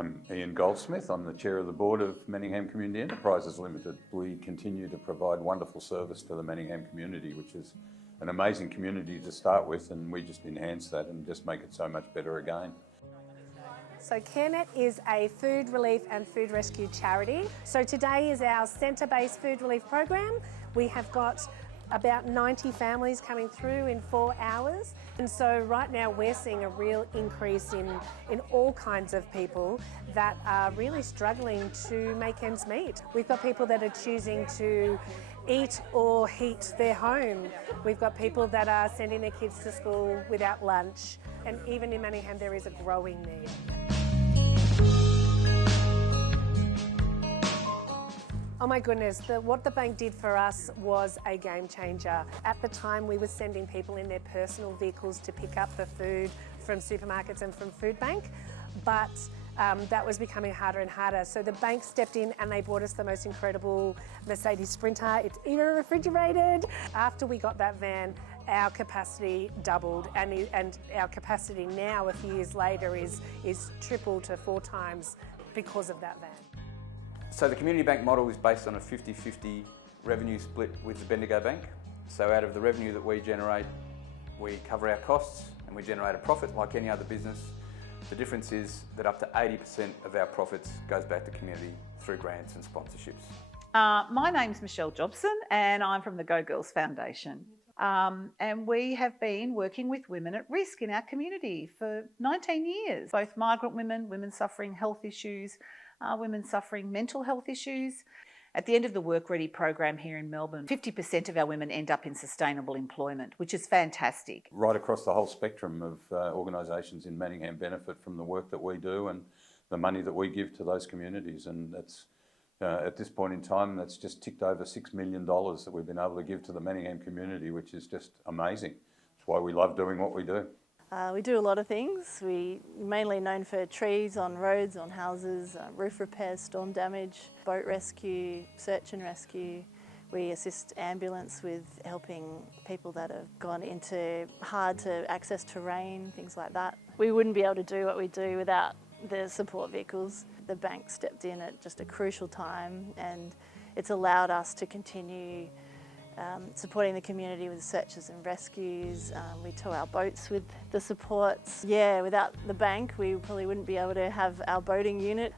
I'm Ian Goldsmith. I'm the chair of the board of Manningham Community Enterprises Limited. We continue to provide wonderful service to the Manningham community, which is an amazing community to start with, and we just enhance that and just make it so much better again. So CareNet is a food relief and food rescue charity. So today is our centre-based food relief program. We have got about 90 families coming through in 4 hours. And so right now we're seeing a real increase in all kinds of people that are really struggling to make ends meet. We've got people that are choosing to eat or heat their home. We've got people that are sending their kids to school without lunch. And even in Manningham there is a growing need. Oh my goodness, what the bank did for us was a game changer. At the time we were sending people in their personal vehicles to pick up the food from supermarkets and from food bank, but that was becoming harder and harder. So the bank stepped in and they bought us the most incredible Mercedes Sprinter. It's even refrigerated. After we got that van, our capacity doubled, and our capacity now, a few years later, is triple to 4 times because of that van. So the community bank model is based on a 50-50 revenue split with the Bendigo Bank. So out of the revenue that we generate, we cover our costs and we generate a profit like any other business. The difference is that up to 80% of our profits goes back to community through grants and sponsorships. My name's Michelle Jobson and I'm from the Go Girls Foundation. And we have been working with women at risk in our community for 19 years. Both migrant women, women suffering health issues, women suffering mental health issues. At the end of the Work Ready program here in Melbourne, 50% of our women end up in sustainable employment, which is fantastic. Right across the whole spectrum of organisations in Manningham benefit from the work that we do and the money that we give to those communities, and that's at this point in time that's just ticked over $6 million that we've been able to give to the Manningham community, which is just amazing. That's why we love doing what we do. We do a lot of things. We're mainly known for trees on roads, on houses, roof repairs, storm damage, boat rescue, search and rescue. We assist ambulance with helping people that have gone into hard to access terrain, things like that. We wouldn't be able to do what we do without the support vehicles. The bank stepped in at just a crucial time, and it's allowed us to continue supporting the community with searches and rescues. We tow our boats with the supports. Yeah, without the bank we probably wouldn't be able to have our boating unit.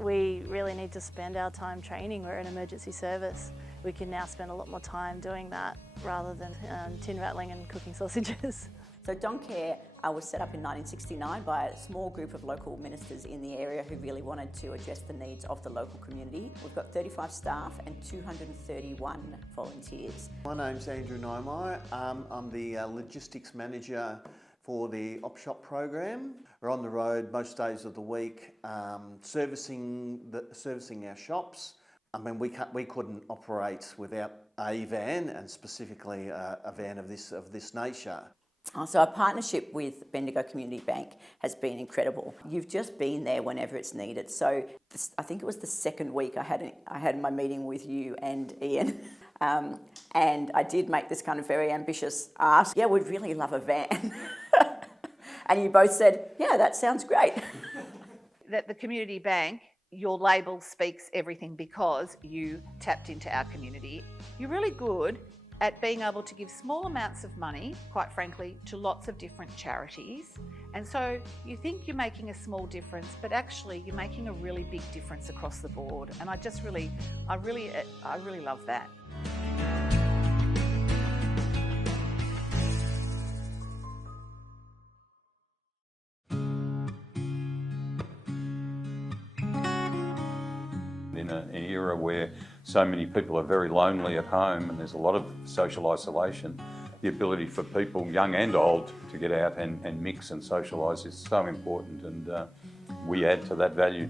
We really need to spend our time training. We're an emergency service. We can now spend a lot more time doing that rather than tin rattling and cooking sausages. So Doncare was set up in 1969 by a small group of local ministers in the area who really wanted to address the needs of the local community. We've got 35 staff and 231 volunteers. My name's Andrew Niemeyer. I'm the logistics manager for the Op Shop program. We're on the road most days of the week, servicing our shops. I mean, we couldn't operate without a van, and specifically a van of this nature. So our partnership with Bendigo Community Bank has been incredible. You've just been there whenever it's needed. So I think it was the second week I had my meeting with you and Ian, and I did make this kind of very ambitious ask. Yeah, we'd really love a van. And you both said, yeah, that sounds great. That the community bank, your label speaks everything because you tapped into our community. You're really good at being able to give small amounts of money, quite frankly, to lots of different charities. And so you think you're making a small difference, but actually you're making a really big difference across the board. And I really love that. In an era where so many people are very lonely at home and there's a lot of social isolation, the ability for people, young and old, to get out and mix and socialise is so important, and we add to that value.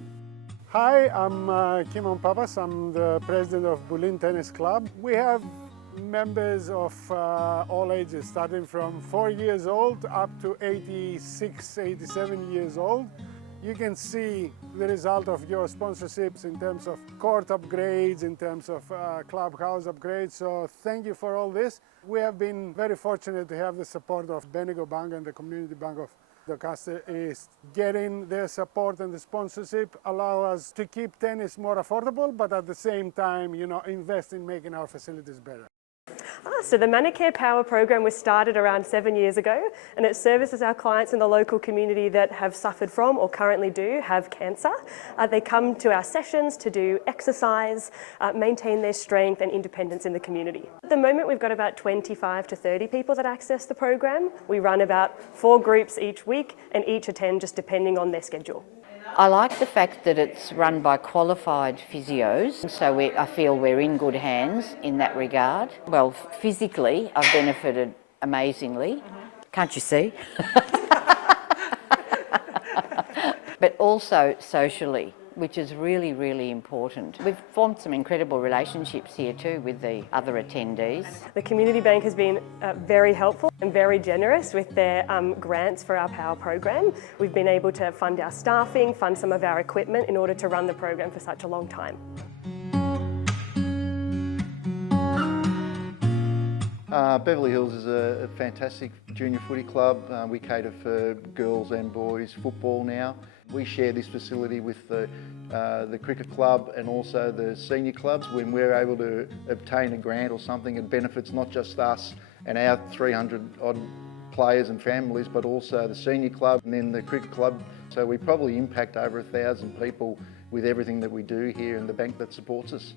Hi, I'm Kimon Papas. I'm the president of Bulin Tennis Club. We have members of all ages, starting from 4 years old up to 86, 87 years old. You can see the result of your sponsorships in terms of court upgrades, in terms of clubhouse upgrades. So thank you for all this. We have been very fortunate to have the support of Bendigo Bank and the Community Bank of Doncaster is getting their support and the sponsorship allow us to keep tennis more affordable, but at the same time, invest in making our facilities better. So the Manicare Power program was started around 7 years ago, and it services our clients in the local community that have suffered from or currently do have cancer. They come to our sessions to do exercise, maintain their strength and independence in the community. At the moment we've got about 25 to 30 people that access the program. We run about 4 groups each week and each attend just depending on their schedule. I like the fact that it's run by qualified physios, so I feel we're in good hands in that regard. Well, physically, I've benefited amazingly. Can't you see? But also socially, which is really, really important. We've formed some incredible relationships here too with the other attendees. The Community Bank has been very helpful and very generous with their grants for our Power program. We've been able to fund our staffing, fund some of our equipment in order to run the program for such a long time. Beverly Hills is a fantastic junior footy club. We cater for girls and boys football now. We share this facility with the cricket club and also the senior clubs. When we're able to obtain a grant or something, it benefits not just us and our 300 odd players and families, but also the senior club and then the cricket club. So we probably impact over 1,000 people with everything that we do here and the bank that supports us.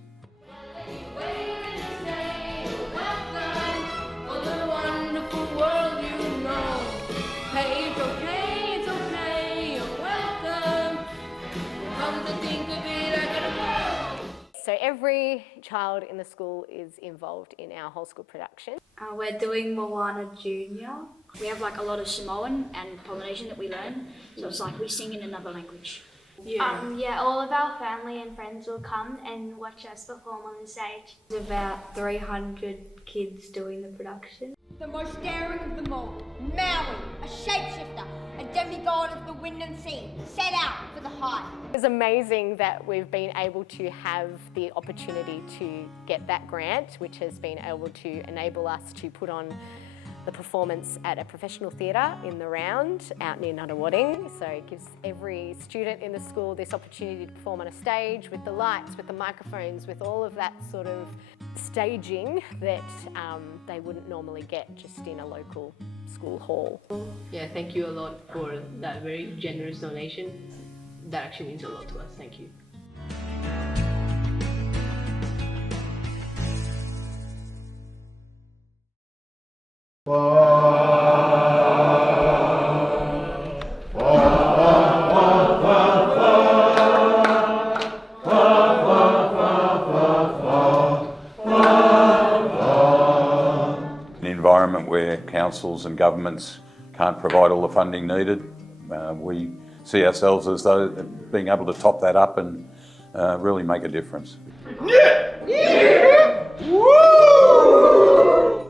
So every child in the school is involved in our whole school production. We're doing Moana Junior. We have like a lot of Samoan and Polynesian that we learn, so it's like we sing in another language. Yeah, all of our family and friends will come and watch us perform on the stage. There's about 300 kids doing the production. The most daring of them all, Maui, a shapeshifter, a demigod of the wind and sea, set out for the high. It's amazing that we've been able to have the opportunity to get that grant, which has been able to enable us to put on the performance at a professional theatre in the Round out near Nunawading. So it gives every student in the school this opportunity to perform on a stage with the lights, with the microphones, with all of that sort of staging that they wouldn't normally get just in a local school hall. Yeah, thank you a lot for that very generous donation. That actually means a lot to us. Thank you. An environment where councils and governments can't provide all the funding needed, we see ourselves as though being able to top that up and really make a difference.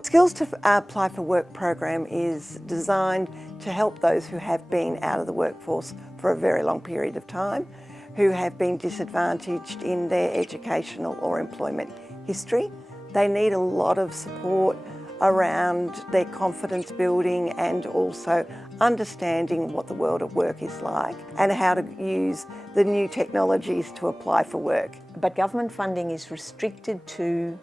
Skills to Apply for Work program is designed to help those who have been out of the workforce for a very long period of time, who have been disadvantaged in their educational or employment history. They need a lot of support around their confidence building and also understanding what the world of work is like and how to use the new technologies to apply for work. But government funding is restricted to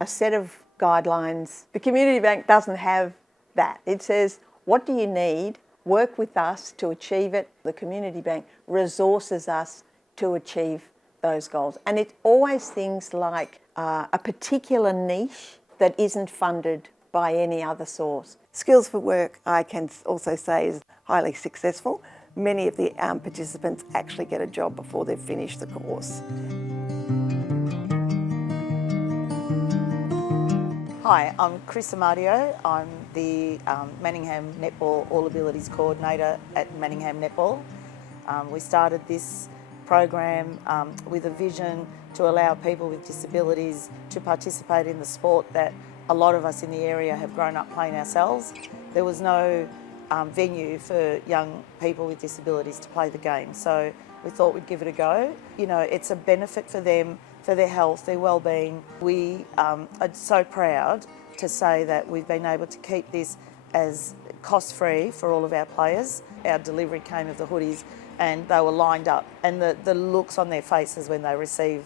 a set of guidelines. The Community Bank doesn't have that. It says, what do you need? Work with us to achieve it. The Community Bank resources us to achieve those goals. And it's always things like a particular niche that isn't funded by any other source. Skills for Work, I can also say, is highly successful. Many of the participants actually get a job before they've finished the course. Hi, I'm Chris Amadio. I'm the Manningham Netball All Abilities Coordinator at Manningham Netball. We started this program with a vision to allow people with disabilities to participate in the sport that a lot of us in the area have grown up playing ourselves. There was no venue for young people with disabilities to play the game, so we thought we'd give it a go. You know, it's a benefit for them, for their health, their well-being. We are so proud to say that we've been able to keep this as cost-free for all of our players. Our delivery came of the hoodies and they were lined up, and the looks on their faces when they receive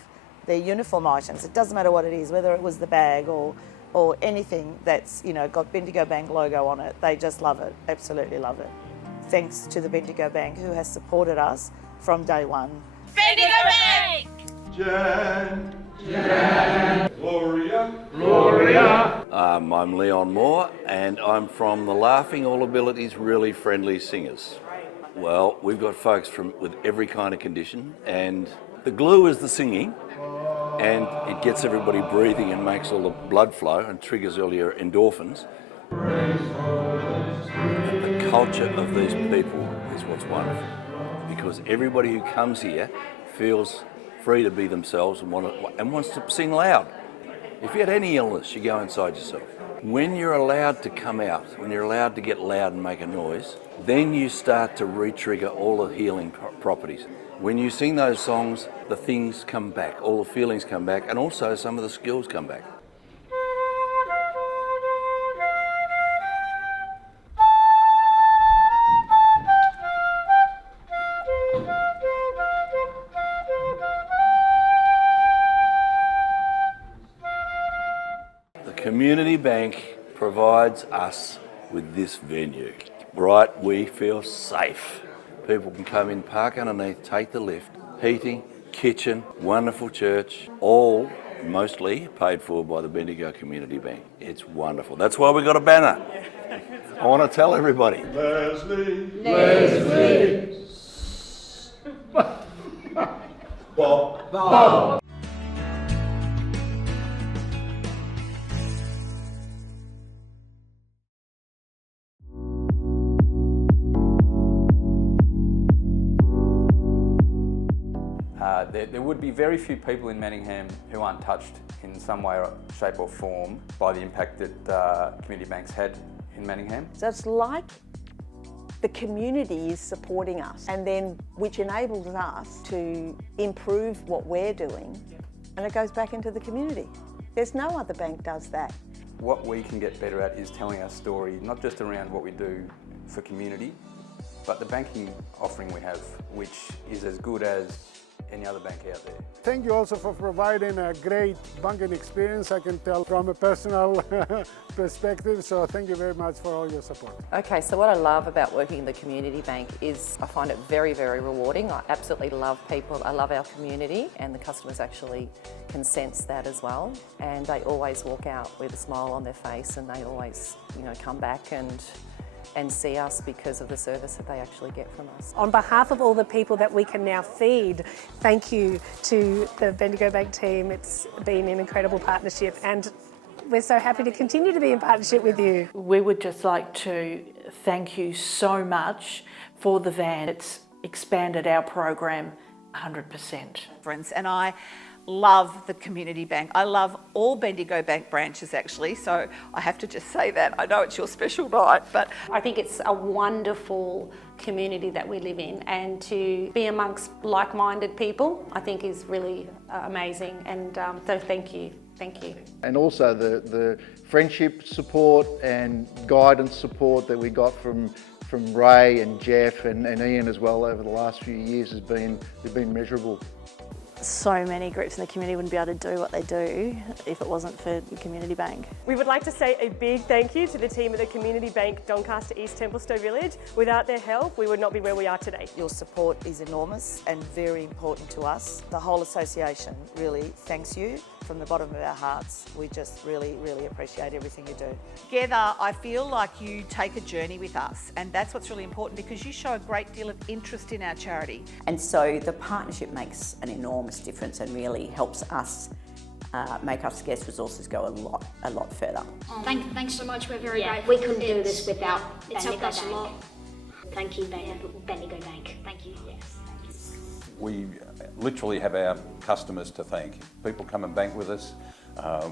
their uniform items, it doesn't matter what it is, whether it was the bag or anything that's, you know, got Bendigo Bank logo on it, they just love it, absolutely love it. Thanks to the Bendigo Bank who has supported us from day one. Bendigo Bank! Jan, Gloria, Gloria. I'm Leon Moore and I'm from the Laughing All Abilities Really Friendly Singers. Well, we've got folks with every kind of condition, and the glue is the singing, and it gets everybody breathing and makes all the blood flow and triggers all your endorphins. The culture of these people is what's wonderful, because everybody who comes here feels free to be themselves and wants to sing loud. If you had any illness, you go inside yourself. When you're allowed to come out, when you're allowed to get loud and make a noise, then you start to re-trigger all the healing properties. When you sing those songs, the things come back, all the feelings come back, and also some of the skills come back. The Community Bank provides us with this venue. Right, we feel safe. People can come in, park underneath, take the lift, heating, kitchen, wonderful church, all mostly paid for by the Bendigo Community Bank. It's wonderful. That's why we got a banner. I want to tell everybody. Leslie. Bob. There would be very few people in Manningham who aren't touched in some way, shape or form by the impact that community banks had in Manningham. So it's like the community is supporting us, and then which enables us to improve what we're doing, and it goes back into the community. There's no other bank does that. What we can get better at is telling our story, not just around what we do for community, but the banking offering we have, which is as good as any other bank out there. Thank you also for providing a great banking experience, I can tell from a personal perspective, so thank you very much for all your support. Okay, so what I love about working in the community bank is I find it very, very rewarding. I absolutely love people, I love our community, and the customers actually can sense that as well, and they always walk out with a smile on their face, and they always, you know, come back and see us because of the service that they actually get from us. On behalf of all the people that we can now feed, thank you to the Bendigo Bank team. It's been an incredible partnership, and we're so happy to continue to be in partnership with you. We would just like to thank you so much for the van. It's expanded our program 100%. And I love the community bank. I love all Bendigo Bank branches actually, so I have to just say that. I know it's your special night, but I think it's a wonderful community that we live in, and to be amongst like-minded people I think is really amazing, and so thank you. And also the friendship support and guidance support that we got from Ray and Jeff and Ian as well over the last few years has been measurable. So many groups in the community wouldn't be able to do what they do if it wasn't for the community bank. We would like to say a big thank you to the team at the Community Bank Doncaster East Templestowe Village. Without their help, we would not be where we are today. Your support is enormous and very important to us. The whole association really thanks you from the bottom of our hearts. We just really, really appreciate everything you do. together I feel like you take a journey with us, and that's what's really important because you show a great deal of interest in our charity. And so the partnership makes an enormous difference and really helps us make our scarce resources go a lot further. Thanks so much, we're very grateful. We couldn't do this without It's helped Bendigo us a Bank. lot. Thank you, Bendigo Bank. Thank you. Yes. We literally have our customers to thank. People come and bank with us,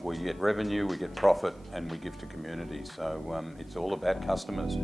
we get revenue, we get profit, and we give to community. So it's all about customers.